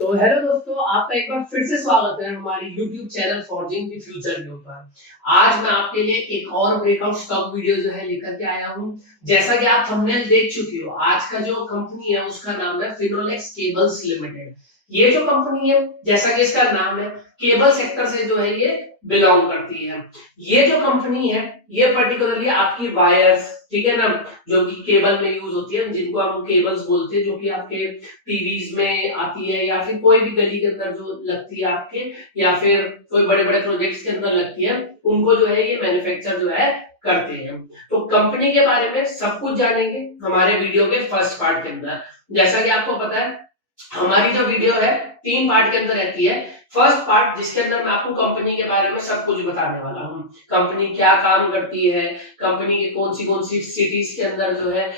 तो हेलो दोस्तों, आपका एक बार फिर से स्वागत है हमारे YouTube channel forging the future के ऊपर। आज मैं आपके लिए एक और ब्रेकआउट स्टॉक वीडियो जो है लेकर के आया हूं। जैसा कि आप थंबनेल देख चुके हो, आज का जो कंपनी है उसका नाम है फिनोलेक्स केबल्स लिमिटेड। ये जो कंपनी है, जैसा कि इसका नाम है, केबल सेक्टर से जो है ये बिलोंग करती है। ये जो कंपनी है, ये पर्टिकुलरली आपकी वायर्स, ठीक है ना, जो कि केबल में यूज होती है, जिनको हम केबल्स बोलते हैं, जो कि आपके टीवीज में आती है या फिर कोई भी गली के अंदर जो लगती है आपके, या फिर कोई बड़े बड़े प्रोजेक्ट्स के अंदर लगती है, उनको जो है ये मैन्युफैक्चर जो है करते हैं। तो कंपनी के बारे में सब कुछ जानेंगे हमारे वीडियो के फर्स्ट पार्ट के अंदर। जैसा कि आपको पता है, हमारी जो वीडियो है 3 पार्ट के अंदर रहती है। फर्स्ट पार्ट जिसके अंदर मैं आपको कंपनी के बारे में सब कुछ बताने वाला हूँ, कंपनी क्या काम करती है, कंपनी की कौन सी सिटीज के अंदर जो है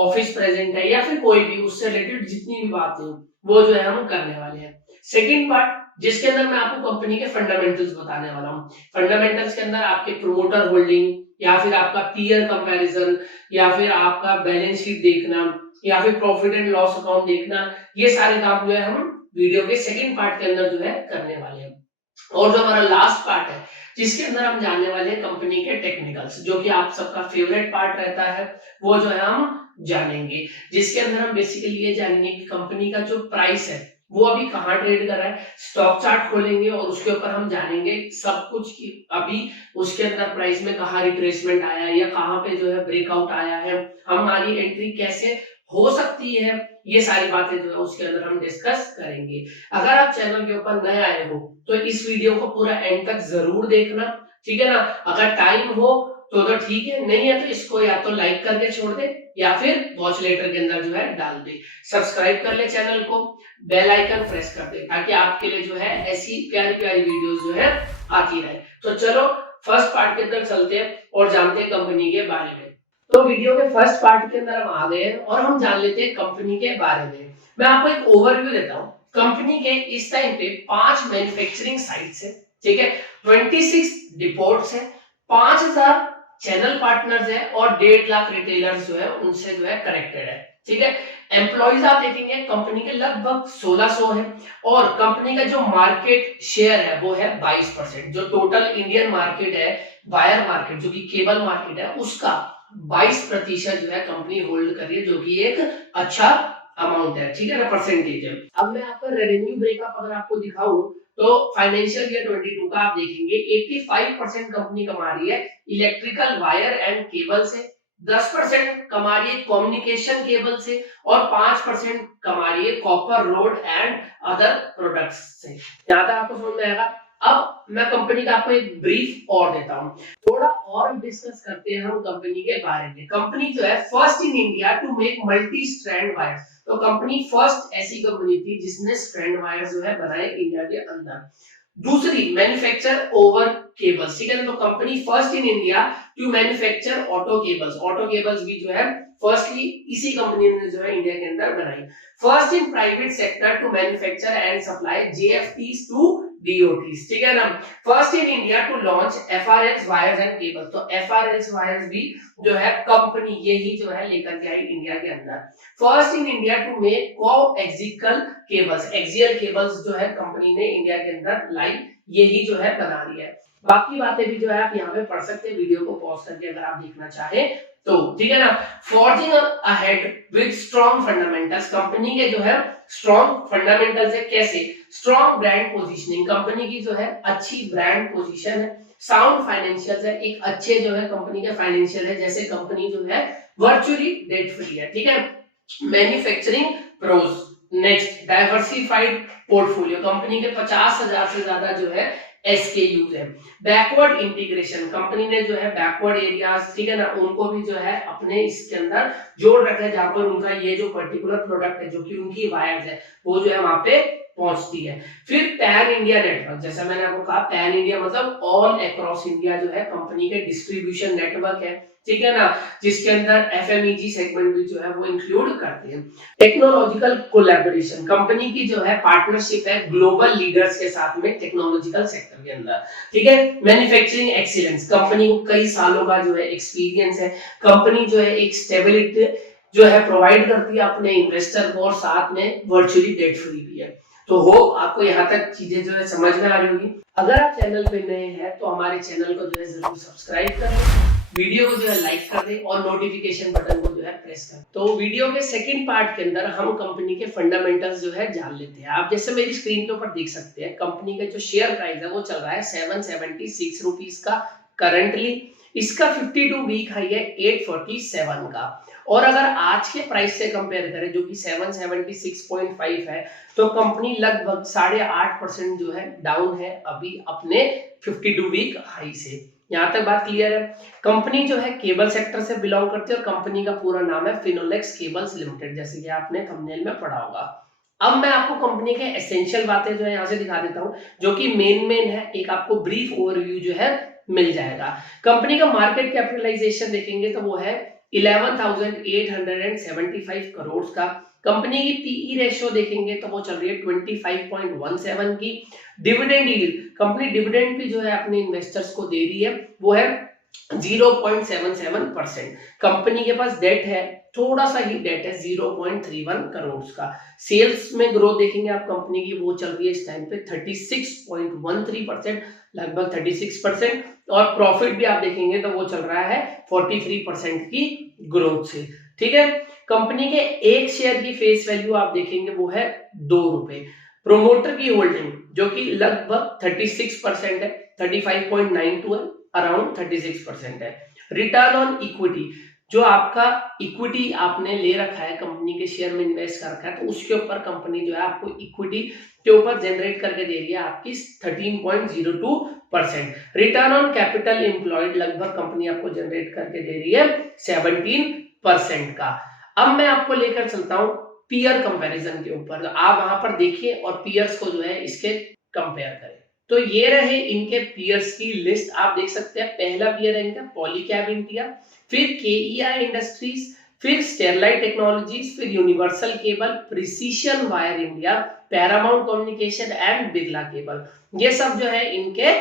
ऑफिस प्रेजेंट है, या फिर कोई भी उससे रिलेटेड जितनी भी बातें वो जो है हम करने वाले हैं। सेकंड पार्ट जिसके अंदर मैं आपको कंपनी के फंडामेंटल्स बताने वाला हूँ। फंडामेंटल्स के अंदर आपके प्रोमोटर होल्डिंग, या फिर आपका पीयर कंपैरिजन, या फिर आपका बैलेंस शीट देखना, या फिर प्रॉफिट एंड लॉस अकाउंट देखना, ये सारे काम जो है हम वीडियो के सेकंड पार्ट के अंदर जो है करने वाले हैं। और जो हमारा लास्ट पार्ट है, जिसके अंदर हम जानने वाले हैं कंपनी के टेक्निकल्स, जो कि आप सबका फेवरेट पार्ट रहता है, वो जो है हम जानेंगे। जिसके अंदर हम बेसिकली ये जानेंगे कि कंपनी का जो प्राइस है वो अभी कहाँ ट्रेड कर रहा है, स्टॉक चार्ट खोलेंगे और उसके ऊपर हम जानेंगे सब कुछ कि अभी उसके अंदर प्राइस में कहाँ रिट्रेसमेंट आया है, या कहाँ पे जो है ब्रेकआउट आया है, हमारी एंट्री कैसे हो सकती है, ये सारी बातें जो है उसके अंदर हम डिस्कस करेंगे। अगर आप चैनल के ऊपर नए आए हो तो इस वीडियो को पूरा एंड तक जरूर देखना, ठीक है ना। अगर टाइम हो तो ठीक है, नहीं है तो इसको या तो लाइक करके छोड़ दे, या फिर वॉच लेटर के अंदर जो है डाल दे। सब्सक्राइब कर ले चैनल को, बेल आइकन प्रेस कर दे, ताकि आपके लिए जो है ऐसी प्यारी प्यारी वीडियोस जो है आती रहे। तो चलो फर्स्ट पार्ट के अंदर चलते हैं और जानते हैं कंपनी के बारे में। तो वीडियो के फर्स्ट पार्ट के अंदर हम आ गए हैं और हम जान लेते हैं कंपनी के बारे में। मैं आपको एक ओवरव्यू देता हूँ। कंपनी के इस टाइम पे 5 मैन्युफैक्चरिंग साइट्स है, ठीक है, 26 डिपोट्स है, 5000 चैनल पार्टनर्स है और 1.5 लाख रिटेलर्स जो है उनसे जो है कनेक्टेड है, ठीक है। एम्प्लॉइज आप देखेंगे कंपनी के लगभग 1600 है, और कंपनी का जो मार्केट शेयर है वो है 22%। जो टोटल इंडियन मार्केट है, वायर मार्केट जो कि केबल मार्केट है, उसका 22% जो है कंपनी होल्ड कर रही है, जो कि एक अच्छा अमाउंट है, ठीक है ना, परसेंटेज है। अब मैं आपका रेवेन्यू ब्रेकअप अगर आपको दिखाऊं तो फाइनेंशियल ईयर 22 का आप देखेंगे 85% कंपनी कमा रही है इलेक्ट्रिकल वायर एंड केबल से, 10% कमा रही है कम्युनिकेशन केबल से, और 5% कमा रही है copper road and other products से। यहां तक आपको समझ में आएगा। अब मैं कंपनी का आपको एक ब्रीफ और देता हूं, थोड़ा और डिस्कस करते हैं हम कंपनी के बारे में। कंपनी जो है first in India to make multi strand wire. तो कंपनी फर्स्ट ऐसी कंपनी थी जिसने स्ट्रैंड वायर जो है बनाए इंडिया के अंदर। दूसरी, मैन्युफैक्चर ओवर केबल्स, ठीक है ना। तो company first in India to manufacture auto cables. Auto cables भी जो है फर्स्टली इसी कंपनी ने जो है इंडिया के अंदर बनाई। First in private sector to manufacture and supply JFTs to DOTs, ठीक है ना। First in India to launch FRLs wires and cables. तो एफआरएल्स वायर्स भी जो है कंपनी यही जो है लेकर के आई इंडिया के अंदर। First in India to make coaxial cables. Axial cables जो है कंपनी ने इंडिया के अंदर लाई, यही जो है बना रही है। बाकी बातें भी जो है आप यहाँ पे पढ़ सकते हैं, वीडियो को पॉज करके अगर आप देखना चाहे तो, ठीक है ना। Forging ahead with strong fundamentals. Company के जो है स्ट्रॉन्ग फंडामेंटल्स है, कैसे? स्ट्रॉन्ग ब्रांड पोजीशनिंग, कंपनी की जो है अच्छी ब्रांड पोजीशन है। साउंड फाइनेंशियल है, एक अच्छे जो है कंपनी के फाइनेंशियल है, जैसे कंपनी जो है वर्चुअली डेट फ्री है, ठीक है। Manufacturing pros. Next, diversified portfolio, company के 50,000 से ज्यादा जो है एसकेयूज है। बैकवर्ड इंटीग्रेशन, कंपनी ने जो है बैकवर्ड एरियाज, ठीक है ना, उनको भी जो है अपने इसके अंदर जोड़ रखा है, जहां पर उनका ये जो पर्टिकुलर प्रोडक्ट है जो कि उनकी वायर्स है वो जो है वहां पे पहुंचती है। फिर पैन इंडिया नेटवर्क, जैसा मैंने आपको कहा पैन इंडिया मतलब ऑल अक्रॉस इंडिया जो है कंपनी के डिस्ट्रीब्यूशन नेटवर्क है, ठीक है ना, जिसके अंदर एफएमईजी सेगमेंट भी जो है वो इंक्लूड करते हैं। टेक्नोलॉजिकल कोलैबोरेशन, कंपनी की जो है पार्टनरशिप है ग्लोबल लीडर्स के साथ में टेक्नोलॉजिकल सेक्टर के अंदर, ठीक है। मैन्युफैक्चरिंग एक्सीलेंस, कंपनी को कई सालों का जो है एक्सपीरियंस है, कंपनी जो है एक स्टेबिलिटी जो है प्रोवाइड करती है अपने इन्वेस्टर को, और साथ में वर्चुअली डेट फ्री भी है। तो हो आपको यहाँ तक चीजें जो है समझ में आ रही होगी। अगर आप चैनल पे नए हैं तो हमारे चैनल को जो है जरूर सब्सक्राइब कर लें, वीडियो को जो है लाइक कर दें और नोटिफिकेशन बटन को जो है प्रेस कर। तो वीडियो के सेकंड पार्ट के अंदर हम कंपनी के फंडामेंटल्स जो है जान लेते हैं। आप जैसे मेरी स्क्रीन के ऊपर देख सकते हैं, कंपनी का जो शेयर प्राइस है वो चल रहा है 776 रुपीज का करंटली। इसका 52 वीक हाई है 847 का, और अगर आज के प्राइस से कंपेयर करें जो कि 776.5 है, तो कंपनी लगभग 8.5% जो है डाउन है अभी अपने 52 वीक हाई से। यहाँ तक बात क्लियर है। कंपनी जो है केबल सेक्टर से बिलोंग करती है और कंपनी का पूरा नाम है फिनोलेक्स केबल्स लिमिटेड, जैसे कि आपने थंबनेल में पढ़ा होगा। अब मैं आपको कंपनी के एसेंशियल बातें जो है यहाँ से दिखा देता हूँ, जो कि मेन है। एक आपको ब्रीफ ओवरव्यू जो है मिल जाएगा। कंपनी का मार्केट कैपिटलाइजेशन देखेंगे तो वो है 11,875 करोड़ का। कंपनी की पीई रेशियो देखेंगे तो वो चल रही है 25.17 की। डिविडेंड यील्ड, कंपनी डिविडेंड भी जो है अपने इन्वेस्टर्स को दे रही है, वो है 0.77%। कंपनी के पास डेट है, थोड़ा सा ही डेट है, 0.31 करोड़ का। सेल्स में ग्रोथ देखेंगे आप कंपनी की, वो चल रही है इस टाइम पे 36.13%, लगभग 36%। और प्रॉफिट भी आप देखेंगे तो वो चल रहा है 43% की ग्रोथ से। ठीक है, कंपनी के एक शेयर की फेस वैल्यू आप देखेंगे वो है 2 रुपए। प्रोमोटर की होल्डिंग जो कि लगभग 36% है, 35.92 है, अराउंड 36% है। रिटर्न ऑन इक्विटी, जो आपका इक्विटी आपने ले रखा है, कंपनी के शेयर में इन्वेस्ट कर रखा है, तो उसके ऊपर कंपनी जो है आपको इक्विटी के ऊपर जनरेट करके दे रही है आपकी 13.02%। रिटर्न ऑन कैपिटल एम्प्लॉयड लगभग कंपनी आपको जनरेट करके दे रही है 17% का। अब मैं आपको लेकर चलता हूं पीयर कंपैरिजन के ऊपर, तो आप वहां पर देखिए और पीयर्स को जो है इसके कंपेयर करें। तो ये रहे इनके पीयर्स की लिस्ट, आप देख सकते हैं। पहला पीयर है इनका पॉलीकैब इंडिया, फिर केईआई इंडस्ट्रीज, फिर स्टेरलाइट टेक्नोलॉजीज, फिर universal cable, precision wire India, Paramount communication and Birla cable. ये सब जो है इनके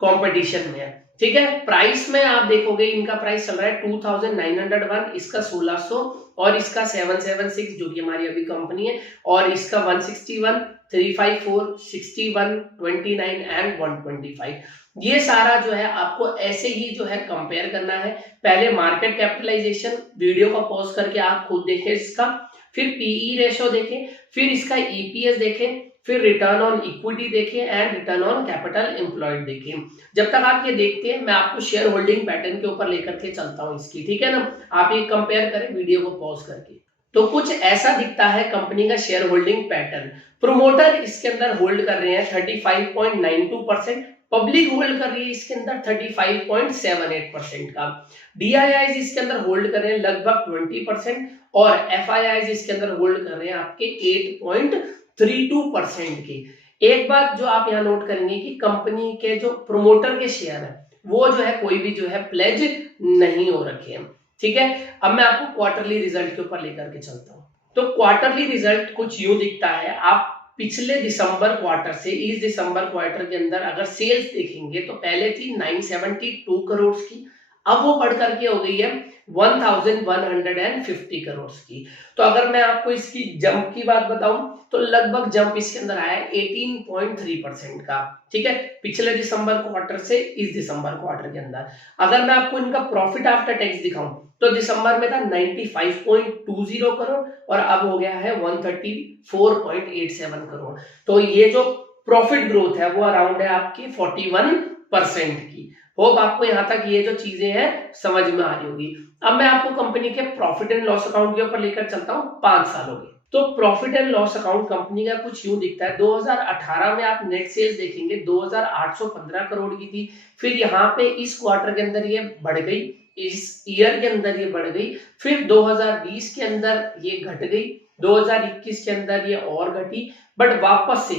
कंपटीशन में है। ठीक है, प्राइस में आप देखोगे इनका प्राइस चल रहा है 2901, इसका 1600, और इसका 776 जो कि हमारी अभी कंपनी है, और इसका 161, 354, 61, 29 एंड 125। ये सारा जो है आपको ऐसे ही जो है कंपेयर करना है। पहले मार्केट कैपिटलाइजेशन, वीडियो को पॉज करके आप खुद देखें इसका, फिर पीई रेशियो देखें, फिर इसका ईपीएस देखें, फिर रिटर्न ऑन इक्विटी देखें and return on capital employed देखें। जब तक आप ये देखते हैं मैं आपको शेयर होल्डिंग पैटर्न के ऊपर लेकर के चलता हूं इसकी, ठीक है ना। आप ये कंपेयर करें वीडियो को पॉज करके, तो कुछ ऐसा दिखता है कंपनी का शेयर होल्डिंग पैटर्न। प्रोमोटर इसके अंदर होल्ड कर रहे हैं 35.92%, पब्लिक होल्ड कर रही है इसके अंदर 35.78% का, डीआईआईज इसके अंदर होल्ड कर रहे हैं लगभग 20%, और एफआईआईज इसके अंदर होल्ड कर रहे हैं आपके 8.32% के। एक बात जो आप यहाँ नोट करेंगे कि कंपनी के जो प्रोमोटर के शेयर है वो जो है कोई भी जो है प्लेज नहीं हो रखे हैं। ठीक है, अब मैं आपको क्वार्टरली रिजल्ट के ऊपर लेकर के चलता हूँ। तो क्वार्टरली रिजल्ट कुछ यूं दिखता है। आप पिछले दिसंबर क्वार्टर से इस दिसंबर क्वार्टर के अंदर अगर सेल्स देखेंगे तो पहले थी 972 करोड़ की, अब वो बढ़ करके हो गई है 1150 करोड़ की। तो अगर मैं आपको इसकी जंप की बात बताऊं तो लगभग जंप इसके अंदर आया है 18.3% का। ठीक है, पिछले दिसंबर क्वार्टर से इस दिसंबर क्वार्टर के अंदर। अगर मैं आपको इनका प्रॉफिट आफ्टर टैक्स दिखाऊं तो दिसंबर में था 95.20 करोड़ और अब हो गया है 134.87 करोड़। तो ये जो प्रॉफिट ग्रोथ है वो अराउंड है आपकी 41% की। होप आपको यहाँ तक ये जो चीजें हैं समझ में आ रही होगी। अब मैं आपको कंपनी के प्रॉफिट एंड लॉस अकाउंट के ऊपर लेकर चलता हूँ 5 सालों के। तो profit and loss account company का कुछ यूं दिखता है। 2018 में आप नेट सेल्स देखेंगे 2815 करोड़ की थी, फिर यहाँ पे इस क्वार्टर के अंदर ये बढ़ गई, इस ईयर के अंदर ये बढ़ गई, फिर 2020 के अंदर ये घट गई, 2021 के अंदर ये और घटी, बट वापस से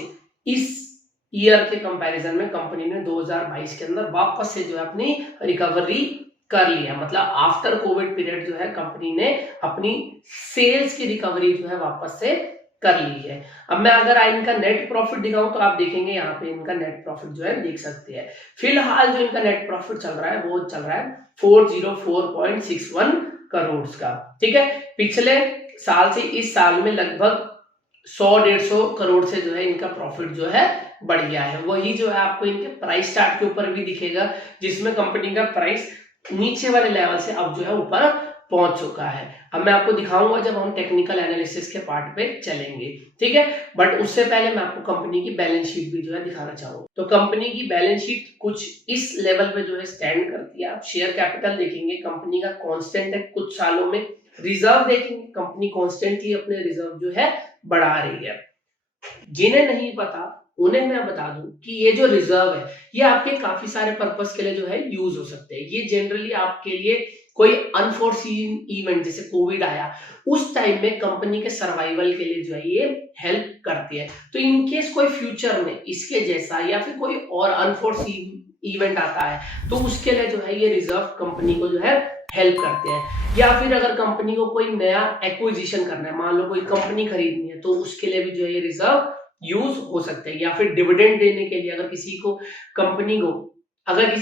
इस ईयर के कंपैरिजन में कंपनी ने 2022 के अंदर वापस से जो है अपनी रिकवरी कर लिया। मतलब आफ्टर कोविड पीरियड जो है कंपनी ने अपनी सेल्स की रिकवरी जो है वापस से कर ली है। अब मैं अगर इनका नेट प्रॉफिट दिखाऊं तो आप देखेंगे यहाँ पे इनका नेट प्रॉफिट जो है देख सकते हैं। फिलहाल जो इनका नेट प्रॉफिट चल रहा है वो चल रहा है 404.61 करोड़ का। ठीक है, पिछले साल से इस साल में लगभग 100-150 करोड़ से जो है इनका प्रॉफिट जो है बढ़ गया है। वही जो है आपको इनके प्राइस चार्ट के ऊपर भी दिखेगा, जिसमें कंपनी का प्राइस नीचे वाले लेवल से अब जो है ऊपर पहुंच चुका है। अब मैं आपको दिखाऊंगा जब हम टेक्निकल एनालिसिस के पार्ट पे चलेंगे, ठीक है। बट उससे पहले मैं आपको कंपनी की बैलेंस शीट भी जो है दिखाना चाहूंगा। तो कंपनी की बैलेंस शीट कुछ इस लेवल पे जो है स्टैंड करती है। आप शेयर कैपिटल देखेंगे, कंपनी का कांस्टेंट है कुछ सालों में। रिजर्व देखेंगे, कंपनी कॉन्स्टेंटली अपने रिजर्व जो है बढ़ा रही है। जिन्हें नहीं पता उन्हें मैं बता दूं कि ये जो रिजर्व है ये आपके काफी सारे पर्पस के लिए जो है यूज हो सकते हैं। ये जनरली आपके लिए कोई अनफोर्सीन इवेंट जैसे कोविड आया उस टाइम में कंपनी के सर्वाइवल के लिए जो है ये हेल्प करती है। तो इनकेस कोई फ्यूचर में इसके जैसा या फिर कोई और अनफोर्सीन इवेंट आता है तो उसके लिए जो है ये रिजर्व कंपनी को जो है हेल्प करते हैं। या फिर अगर कंपनी को कोई नया एक्विजिशन करना है, मान लो कोई कंपनी खरीदनी है, तो उसके लिए भी जो है ये रिजर्व यूज हो सकते हैं। या फिर डिविडेंड देने के लिए अगर किसी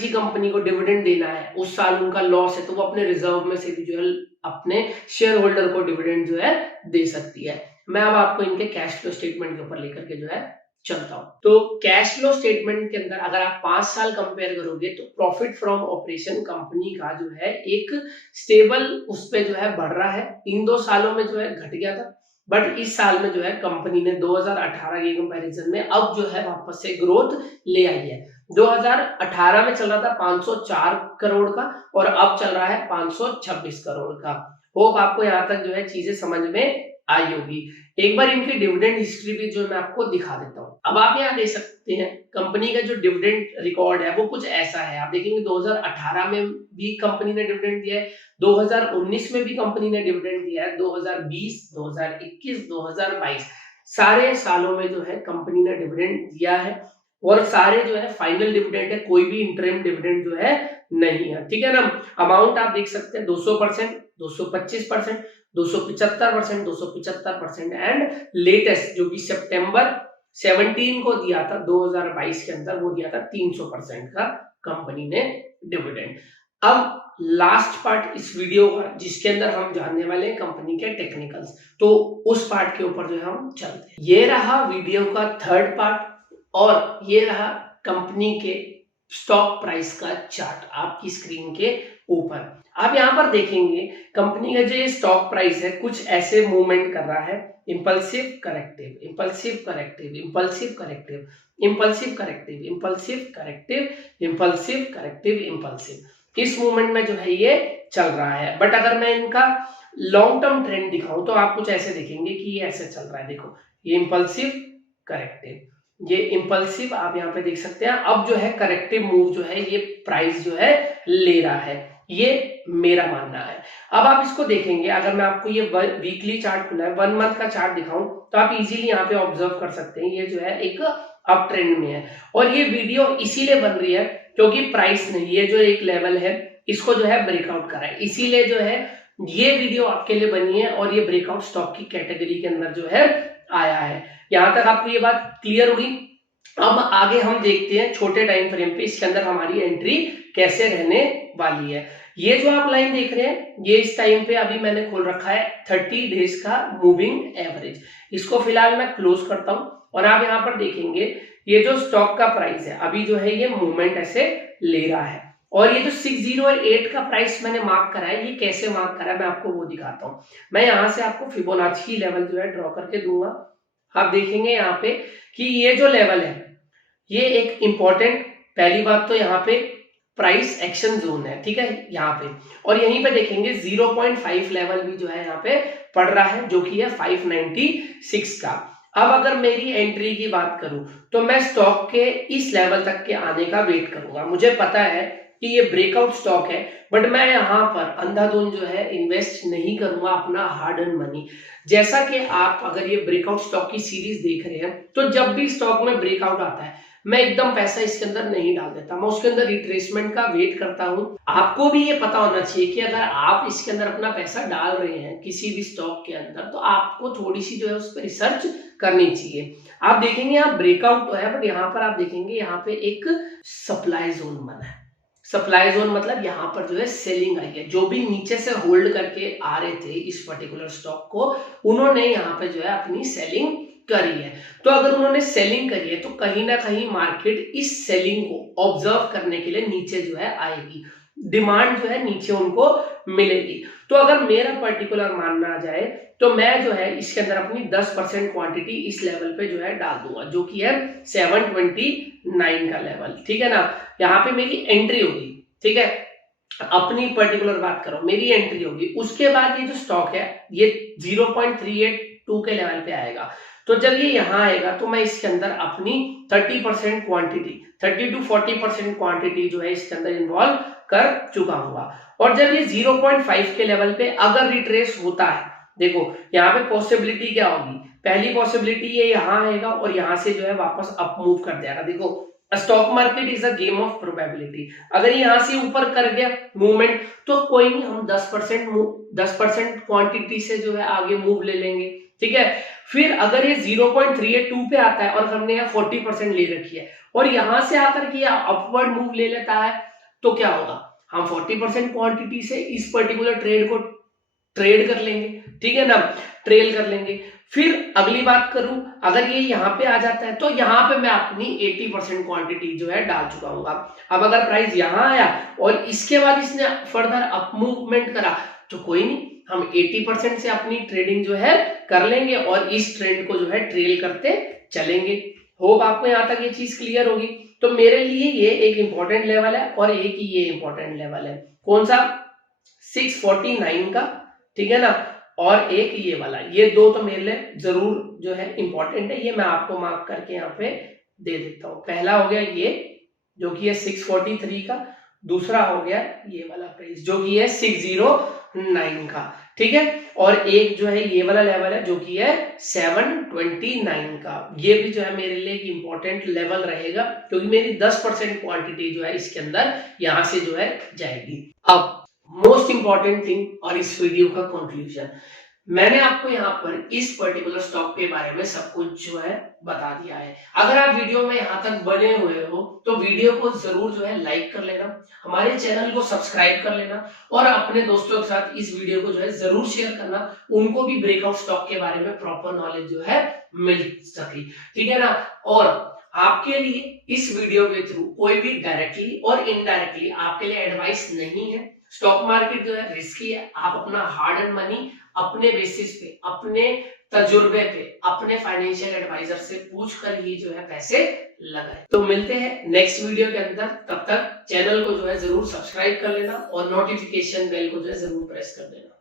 कंपनी को डिविडेंड देना है, उस साल उनका लॉस है, तो वो अपने रिजर्व में से भी जो है अपने शेयर होल्डर को डिविडेंड जो है दे सकती है। मैं अब आपको इनके कैश फ्लो स्टेटमेंट के ऊपर लेकर के जो है चलता हूं। तो कैश फ्लो स्टेटमेंट के अंदर अगर आप 5 साल कंपेयर करोगे तो प्रॉफिट फ्रॉम ऑपरेशन कंपनी का जो है एक स्टेबल उस पे जो है बढ़ रहा है। इन 2 सालों में जो है घट गया था, बट इस साल में जो है कंपनी ने 2018 के कंपैरिजन में अब जो है वापस से ग्रोथ ले आई है। 2018 में चल रहा था 504 करोड़ का और अब चल रहा है 526 करोड़ का। होप आपको यहाँ तक जो है चीजें समझ में आई होगी। एक बार इनकी डिविडेंड हिस्ट्री भी जो मैं आपको दिखा देता हूँ। अब आप यहाँ देख सकते हैं कंपनी का जो डिविडेंड रिकॉर्ड है वो कुछ ऐसा है। आप देखेंगे 2018 में भी कंपनी ने डिविडेंड दिया है, 2019 में भी कंपनी ने डिविडेंड दिया है, 2020, 2021, 2022 सारे सालों में जो है कंपनी ने डिविडेंड दिया है। और सारे जो है फाइनल डिविडेंड है, कोई भी इंटरिम डिविडेंड जो है नहीं है, ठीक है ना। अमाउंट आप देख सकते हैं 200%, 225%, 275%, 275% एंड लेटेस्ट जो कि सितंबर 17 को दिया था 2022 के अंदर, वो दिया था 300% का कंपनी ने डिविडेंड। अब लास्ट पार्ट इस वीडियो का जिसके अंदर हम जानने वाले हैं कंपनी के टेक्निकल्स, तो उस पार्ट के ऊपर जो हम चलते हैं। ये रहा वीडियो का थर्ड पार्ट और ये रहा कंपनी के स्टॉक प्राइस का चार्ट आपकी स्क्रीन के ऊपर। आप यहाँ पर देखेंगे कंपनी का जो ये स्टॉक प्राइस है कुछ ऐसे मूवमेंट कर रहा है, impulsive corrective, impulsive corrective, impulsive corrective, impulsive corrective, impulsive corrective, impulsive corrective, impulsive. इस मूवमेंट में जो है ये चल रहा है। बट अगर मैं इनका लॉन्ग टर्म ट्रेंड दिखाऊं तो आप कुछ ऐसे देखेंगे कि ये ऐसे चल रहा है। देखो ये इंपल्सिव करेक्टिव, ये इंपल्सिव, आप यहाँ पे देख सकते हैं। अब जो है करेक्टिव मूव जो है ये प्राइस जो है ले रहा है, ये मेरा मानना है। अब आप इसको देखेंगे, अगर मैं आपको ये वीकली चार्ट खुला है, 1 मंथ का चार्ट दिखाऊं तो आप इजीली यहाँ पे ऑब्जर्व कर सकते हैं ये जो है एक अप ट्रेंड में है। और ये वीडियो इसीलिए बन रही है क्योंकि प्राइस ने ये जो एक लेवल है इसको जो है ब्रेकआउट करा है, इसीलिए जो है ये वीडियो आपके लिए बनी है और ये ब्रेकआउट स्टॉक की कैटेगरी के अंदर जो है आया है। यहां तक आपको ये बात क्लियर होगी। अब आगे हम देखते हैं छोटे टाइम फ्रेम पे इसके अंदर हमारी एंट्री कैसे रहने वाली है। ये जो आप लाइन देख रहे हैं ये इस टाइम पे अभी मैंने खोल रखा है 30 डेज का मूविंग एवरेज। इसको फिलहाल मैं क्लोज करता हूं और आप यहाँ पर देखेंगे ये जो स्टॉक का प्राइस है अभी जो है ये मूवमेंट ऐसे ले रहा है। और ये जो 608 का प्राइस मैंने मार्क करा है ये कैसे मार्क करा है मैं आपको वो दिखाता हूं। मैं यहां से आपको फिबोनाची लेवल जो है ड्रॉ करके दूंगा। आप देखेंगे यहाँ पे कि ये जो लेवल है ये एक इंपॉर्टेंट, पहली बात तो यहाँ पे प्राइस एक्शन जोन है, ठीक है यहाँ पे। और यहीं पे देखेंगे 0.5 लेवल भी जो है यहाँ पे पड़ रहा है जो कि है 596 का। अब अगर मेरी एंट्री की बात करूं तो मैं स्टॉक के इस लेवल तक के आने का वेट करूंगा। मुझे पता है कि ये ब्रेकआउट स्टॉक है बट मैं यहाँ पर अंधाधुंध जो है इन्वेस्ट नहीं करूंगा अपना हार्ड अर्न मनी। जैसा कि आप अगर ये ब्रेकआउट स्टॉक की सीरीज देख रहे हैं तो जब भी स्टॉक में ब्रेकआउट आता है मैं एकदम पैसा इसके अंदर नहीं डाल देता, मैं उसके अंदर रिट्रेसमेंट का वेट करता हूं। आपको भी ये पता होना चाहिए कि अगर आप इसके अंदर अपना पैसा डाल रहे हैं किसी भी स्टॉक के अंदर तो आपको थोड़ी सी जो है उस पर रिसर्च करनी चाहिए। आप देखेंगे यहाँ ब्रेकआउट तो है बट यहाँ पर आप देखेंगे यहाँ पे एक सप्लाई जोन बना है, सप्लाई जोन मतलब यहाँ पर जो है सेलिंग आई है, जो भी नीचे से होल्ड करके आ रहे थे इस पर्टिकुलर स्टॉक को, उन्होंने यहाँ पे जो है अपनी सेलिंग करी है। तो अगर उन्होंने सेलिंग करी है तो कहीं ना कहीं मार्केट इस सेलिंग को ऑब्जर्व करने के लिए नीचे जो है आएगी, डिमांड जो है नीचे उनको मिलेगी। तो अगर मेरा पर्टिकुलर मानना जाए तो मैं जो है इसके अंदर अपनी 10% क्वांटिटी इस लेवल पे जो है डाल दूंगा, जो कि है 729 का लेवल, ठीक है ना। यहाँ पे मेरी एंट्री होगी, ठीक है, अपनी पर्टिकुलर बात करो, मेरी एंट्री होगी। उसके बाद ये जो स्टॉक है ये 0.382 के लेवल पे आएगा। तो जब ये यहाँ आएगा तो मैं इसके अंदर अपनी 30% क्वांटिटी, 30 to 40% क्वांटिटी जो है इसके अंदर इन्वॉल्व कर चुका हूँ। और जब ये 0.5 के लेवल पे अगर रिट्रेस होता है, देखो यहाँ पे पॉसिबिलिटी क्या होगी, पहली पॉसिबिलिटी ये यहाँ आएगा और यहाँ से जो है वापस अप मूव कर जाएगा। देखो stock market is a game of probability, अगर यहाँ से ऊपर कर गया मूवमेंट तो कोई नहीं, हम 10% क्वांटिटी से जो है आगे मूव ले लेंगे, ठीक है। फिर अगर ये 0.382 पे आता है और हमने यहाँ 40% ले रखी है और यहाँ से आकर के अपवर्ड मूव ले लेता है तो क्या होगा, हम 40% क्वांटिटी से इस पर्टिकुलर ट्रेड को ट्रेड कर लेंगे, ठीक है ना, ट्रेल कर लेंगे। फिर अगली बात करूं, अगर ये यहाँ पे आ जाता है तो यहाँ पे मैं अपनी 80% क्वांटिटी जो है डाल चुका हूँ। अब अगर प्राइस यहाँ आया और इसके बाद इसने फर्दर अप मूवमेंट करा तो कोई नहीं, हम 80% से अपनी ट्रेडिंग जो है कर लेंगे और इस ट्रेंड को जो है ट्रेल करते चलेंगे। होप आपको यहाँ तक ये चीज क्लियर होगी। तो मेरे लिए ये एक इंपॉर्टेंट लेवल है और एक ही ये इंपॉर्टेंट लेवल है, कौन सा, 649 का, ठीक है ना, और एक ये वाला, ये दो तो मेरे लिए जरूर जो है इंपॉर्टेंट है, ये मैं आपको मार्क करके यहाँ पे दे देता हूँ। पहला हो गया ये जो कि है 643 का, दूसरा हो गया ये वाला प्राइस जो कि है 609 का, ठीक है, और एक जो है ये वाला लेवल है जो कि है 729 का। ये भी जो है मेरे लिए एक इंपॉर्टेंट लेवल रहेगा क्योंकि मेरी 10% क्वांटिटी जो है इसके अंदर यहां से जो है जाएगी। अब मोस्ट इंपॉर्टेंट थिंग और इस वीडियो का कंक्लूजन, मैंने आपको यहाँ पर इस पर्टिकुलर स्टॉक के बारे में सब कुछ जो है बता दिया है। अगर आप वीडियो में यहाँ तक बने हुए हो तो वीडियो को जरूर जो है लाइक कर लेना, हमारे चैनल को सब्सक्राइब कर लेना और अपने दोस्तों के साथ इस वीडियो को जो है जरूर शेयर करना, उनको भी ब्रेकआउट स्टॉक के बारे में प्रॉपर नॉलेज जो है मिल सके, ठीक है ना। और आपके लिए इस वीडियो के थ्रू कोई भी डायरेक्टली और इनडायरेक्टली आपके लिए एडवाइस नहीं है। स्टॉक मार्केट जो है रिस्की है, आप अपना हार्ड एंड मनी अपने बेसिस पे, अपने तजुर्बे पे, अपने फाइनेंशियल एडवाइजर से पूछ कर ही जो है पैसे लगाए। तो मिलते हैं नेक्स्ट वीडियो के अंदर, तब तक चैनल को जो है जरूर सब्सक्राइब कर लेना और नोटिफिकेशन बेल को जो है जरूर प्रेस कर देना।